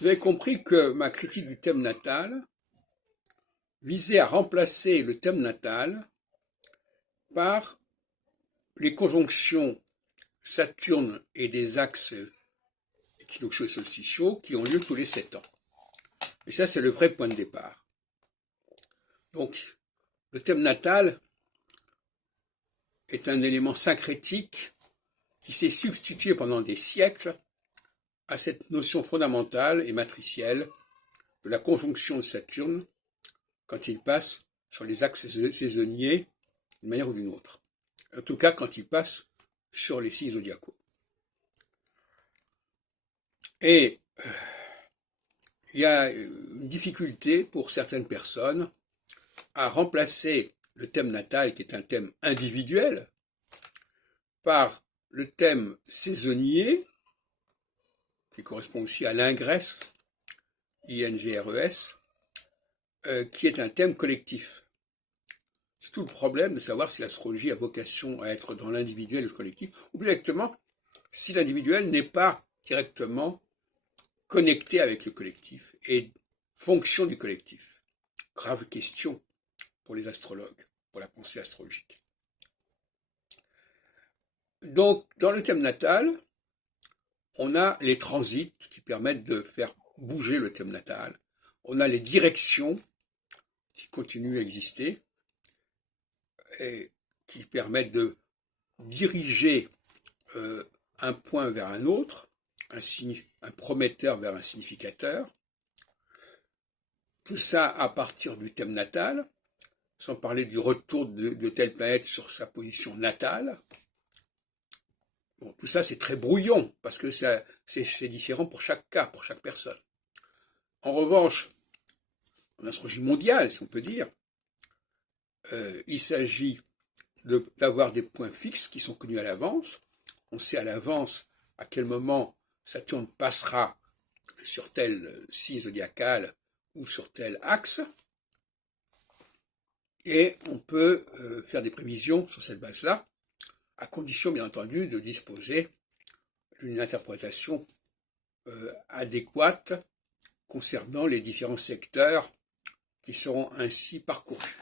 Vous avez compris que ma critique du thème natal visait à remplacer le thème natal par les conjonctions Saturne et des axes équinoxiaux et solsticiaux qui ont lieu tous les 7 ans. Et ça, c'est le vrai point de départ. Donc, le thème natal est un élément syncrétique qui s'est substitué pendant des siècles à cette notion fondamentale et matricielle de la conjonction de Saturne quand il passe sur les axes saisonniers d'une manière ou d'une autre. En tout cas, quand il passe sur les signes zodiacaux. Et il y a une difficulté pour certaines personnes à remplacer le thème natal, qui est un thème individuel, par le thème saisonnier, qui correspond aussi à l'ingress, INGRES, qui est un thème collectif. C'est tout le problème de savoir si l'astrologie a vocation à être dans l'individuel ou le collectif, ou plus exactement, si l'individuel n'est pas directement connecté avec le collectif et fonction du collectif. Grave question pour les astrologues, pour la pensée astrologique. Donc, dans le thème natal, on a les transits qui permettent de faire bouger le thème natal. On a les directions qui continuent à exister et qui permettent de diriger un point vers un autre, un prometteur vers un significateur. Tout ça à partir du thème natal, sans parler du retour de telle planète sur sa position natale. Bon, tout ça, c'est très brouillon, parce que c'est différent pour chaque cas, pour chaque personne. En revanche, en astrologie mondiale, si on peut dire, il s'agit d'avoir des points fixes qui sont connus à l'avance. On sait à l'avance à quel moment Saturne passera sur tel signe zodiacal ou sur tel axe. Et on peut faire des prévisions sur cette base-là, à condition bien entendu de disposer d'une interprétation adéquate concernant les différents secteurs qui seront ainsi parcourus.